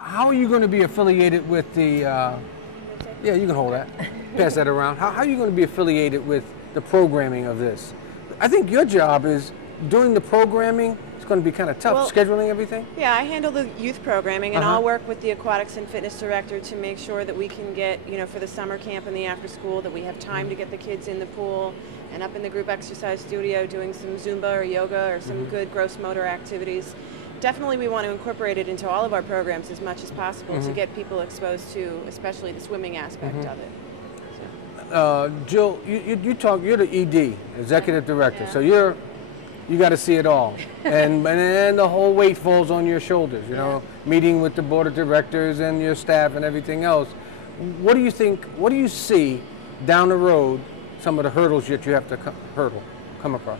How are you going to be affiliated with the, yeah, you can hold that, pass that around. How are you going to be affiliated with the programming of this? I think your job is doing the programming. It's going to be kind of tough, scheduling everything. Yeah, I handle the youth programming, and I'll work with the aquatics and fitness director to make sure that we can get, for the summer camp and the after school, that we have time to get the kids in the pool and up in the group exercise studio doing some Zumba or yoga or some good gross motor activities. Definitely we want to incorporate it into all of our programs as much as possible to get people exposed to, especially the swimming aspect of it. So. Jill, you're the ED, Executive Director, so you got to see it all. And then the whole weight falls on your shoulders, meeting with the board of directors and your staff and everything else. What do you think, what do you see down the road, some of the hurdles that you have to come across?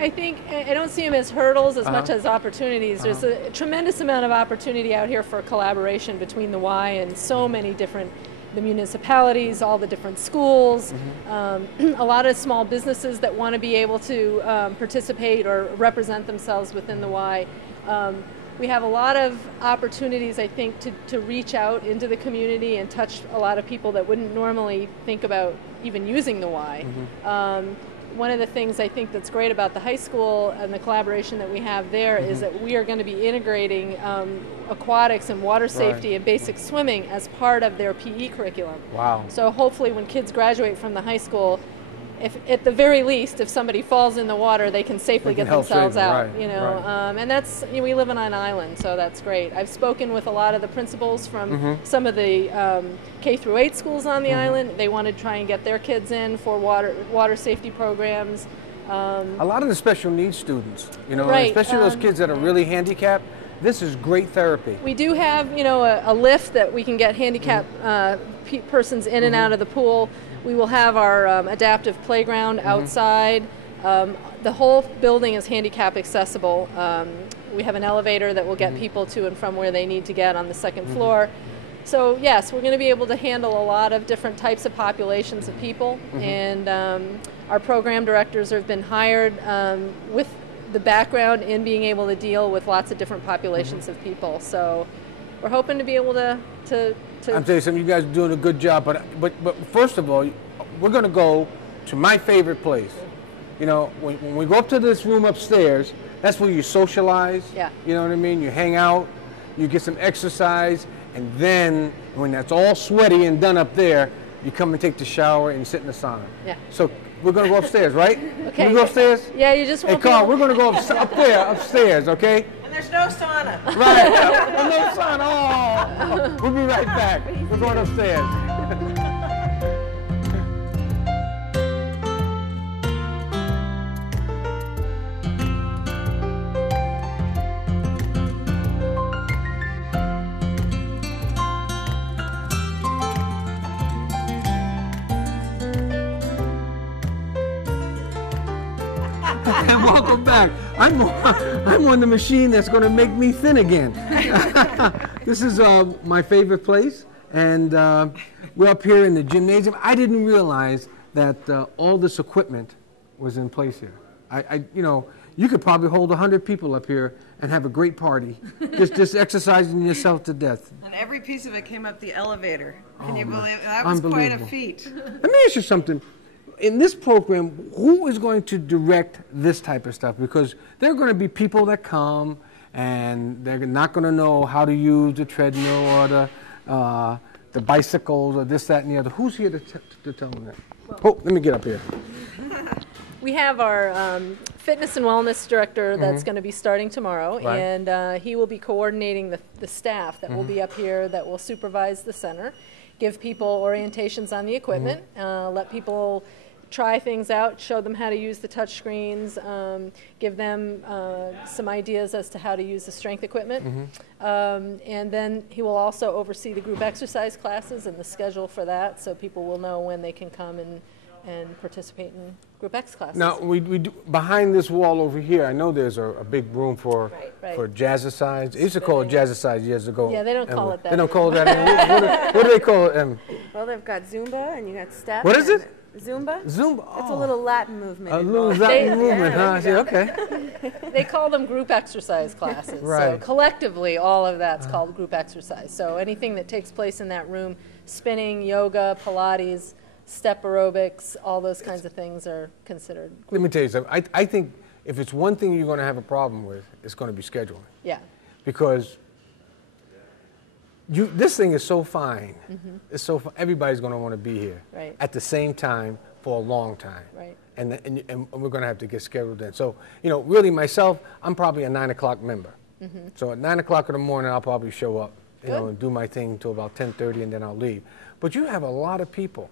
I think I don't see them as hurdles as much as opportunities. There's a tremendous amount of opportunity out here for collaboration between the Y and so many different, the municipalities, all the different schools, a lot of small businesses that want to be able to participate or represent themselves within the Y. We have a lot of opportunities, I think, to reach out into the community and touch a lot of people that wouldn't normally think about even using the Y. One of the things I think that's great about the high school and the collaboration that we have there is that we are going to be integrating aquatics and water safety and basic swimming as part of their PE curriculum. Wow. So hopefully when kids graduate from the high school, if at the very least, if somebody falls in the water, they can safely get themselves out. And that's, we live on an island, so that's great. I've spoken with a lot of the principals from some of the K through 8 schools on the island. They want to try and get their kids in for water safety programs. A lot of the special needs students, especially those kids that are really handicapped. This is great therapy. We do have, a lift that we can get handicapped persons in and out of the pool. We will have our adaptive playground outside. The whole building is handicap accessible. We have an elevator that will get people to and from where they need to get on the second floor. So yes, we're going to be able to handle a lot of different types of populations of people. And our program directors have been hired with the background in being able to deal with lots of different populations of people. So we're hoping to be able to I'm telling you something, you guys are doing a good job, but first of all, we're going to go to my favorite place. When we go up to this room upstairs, that's where you socialize. Yeah. You know what I mean? You hang out, you get some exercise, and then when that's all sweaty and done up there, you come and take the shower and sit in the sauna. Yeah. So we're going to go upstairs, right? Okay. Can we go upstairs? Yeah, you just want Hey, Carl, we're going to go up there, upstairs, okay? There's no sauna. Right. No sauna. Oh. We'll be right back. We're going upstairs. And welcome back. I'm on the machine that's going to make me thin again. This is my favorite place, and we're up here in the gymnasium. I didn't realize that all this equipment was in place here. You could probably hold 100 people up here and have a great party, just exercising yourself to death. And every piece of it came up the elevator. Can you believe it? That was quite a feat. Let me ask you something. In this program, who is going to direct this type of stuff? Because there are going to be people that come and they're not going to know how to use the treadmill or the bicycles or this, that, and the other. Who's here to tell them that? Let me get up here. We have our fitness and wellness director that's going to be starting tomorrow, and he will be coordinating the staff that will be up here that will supervise the center, give people orientations on the equipment, let people try things out, show them how to use the touch screens, give them some ideas as to how to use the strength equipment. And then he will also oversee the group exercise classes and the schedule for that, so people will know when they can come and participate in group X classes. Now, we do, behind this wall over here, I know there's a big room for jazzercise. They used to call it jazzercise years ago. Yeah, they don't call it that. They don't call it that anymore. What do they call it? Well, they've got Zumba and you got steps. What is it? Zumba? Zumba. It's a little Latin movement. A little involved. Latin movement, huh? I see, okay. They call them group exercise classes. Right. So collectively, all of that's called group exercise. So anything that takes place in that room, spinning, yoga, Pilates, step aerobics, all those kinds of things are considered. Let me tell you something. I think if it's one thing you're going to have a problem with, it's going to be scheduling. Yeah. Because this thing is so fine. It's so everybody's going to want to be here at the same time for a long time. Right. And we're going to have to get scheduled in. So, you know, really myself, I'm probably a 9 o'clock member. So at 9 o'clock in the morning, I'll probably show up, you know, and do my thing until about 10:30, and then I'll leave. But you have a lot of people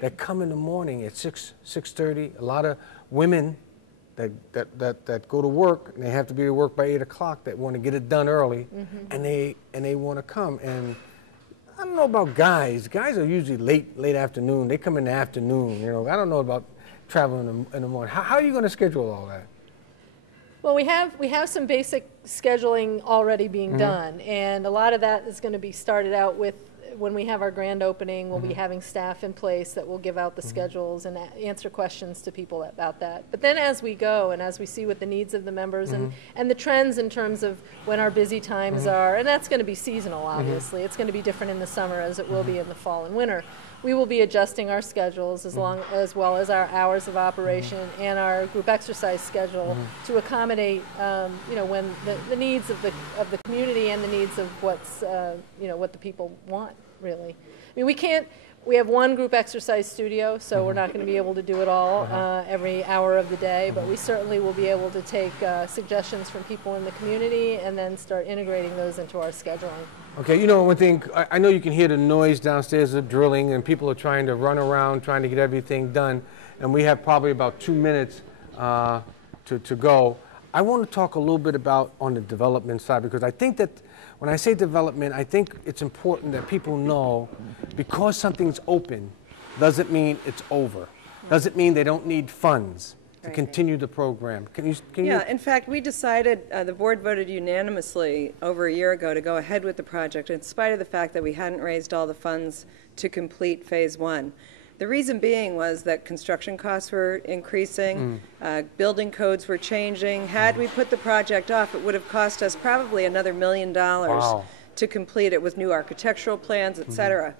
that come in the morning at 6:30. A lot of women that go to work, and they have to be at work by 8 o'clock, that want to get it done early, and they want to come. And I don't know about guys. Guys are usually late afternoon. They come in the afternoon. You know, I don't know about traveling in the morning. How are you going to schedule all that? Well, we have some basic scheduling already being done, and a lot of that is going to be started out with when we have our grand opening. We'll be having staff in place that will give out the schedules and answer questions to people about that. But then as we go and as we see what the needs of the members and the trends in terms of when our busy times are, and that's going to be seasonal, obviously. It's going to be different in the summer as it will be in the fall and winter. We will be adjusting our schedules as well as our hours of operation and our group exercise schedule to accommodate, you know, when the needs of the community and the needs of what's you know, what the people want, really. I mean, we have one group exercise studio, so we're not going to be able to do it all every hour of the day, but we certainly will be able to take suggestions from people in the community and then start integrating those into our scheduling. Okay, you know, one thing, I know you can hear the noise downstairs of drilling, and people are trying to run around, trying to get everything done, and we have probably about 2 minutes to go. I want to talk a little bit about on the development side, because I think that when I say development, I think it's important that people know because something's open doesn't mean it's over. Doesn't mean they don't need funds to continue the program. Can you? In fact, we decided, the board voted unanimously over a year ago to go ahead with the project in spite of the fact that we hadn't raised all the funds to complete phase 1. The reason being was that construction costs were increasing, building codes were changing. Had we put the project off, it would have cost us probably another $1 million to complete it with new architectural plans, et cetera.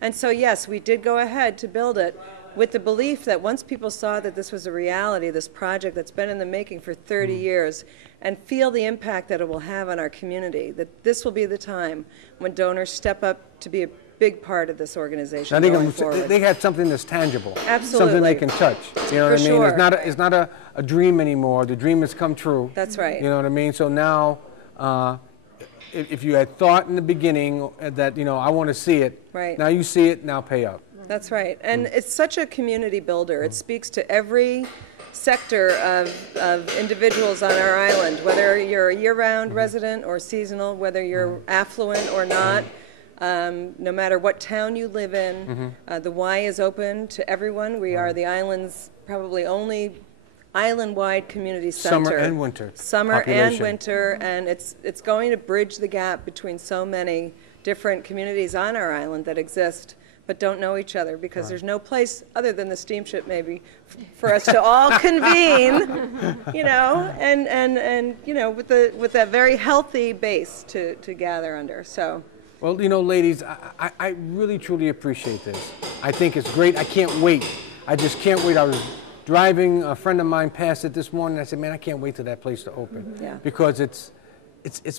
And so, yes, we did go ahead to build it with the belief that once people saw that this was a reality, this project that's been in the making for 30 years, and feel the impact that it will have on our community, that this will be the time when donors step up to be a big part of this organization going forward. They had something that's tangible. Absolutely. Something they can touch. You know what I mean? Sure. It's not a dream anymore. The dream has come true. That's right. You know what I mean? So now, if you had thought in the beginning that, you know, I want to see it, now you see it, now pay up. That's right. And it's such a community builder. It speaks to every sector of individuals on our island, whether you're a year-round resident or seasonal, whether you're affluent or not. No matter what town you live in, the Y is open to everyone. We are the island's probably only island-wide community center. Summer and winter. Summer and winter, and it's going to bridge the gap between so many different communities on our island that exist but don't know each other, because there's no place other than the steamship maybe for us to all convene, you know, and you know, with that very healthy base to gather under. So. Well, you know, ladies, I really, truly appreciate this. I think it's great. I can't wait. I just can't wait. I was driving, a friend of mine passed it this morning. I said, man, I can't wait till that place to open. Yeah. Because it's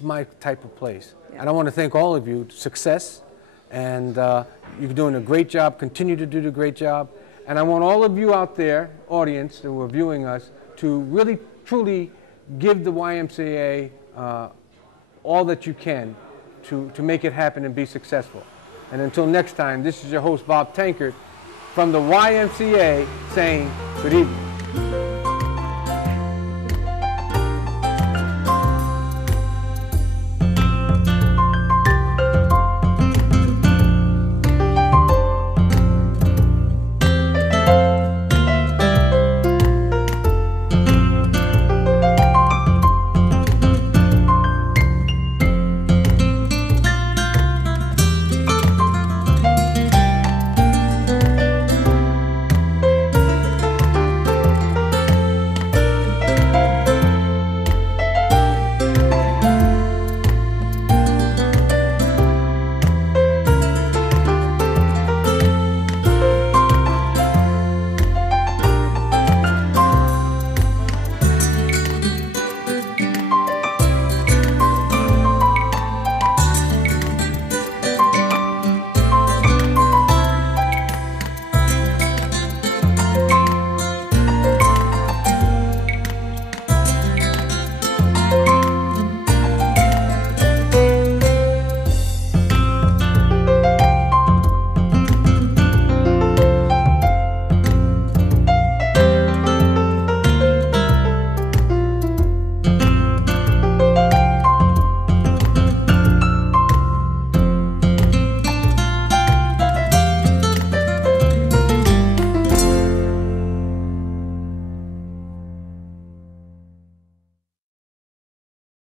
my type of place. Yeah. And I want to thank all of you. Success. And you're doing a great job. Continue to do the great job. And I want all of you out there, audience who are viewing us, to really, truly give the YMCA all that you can to make it happen and be successful. And until next time, this is your host, Bob Tankard, from the YMCA, saying good evening.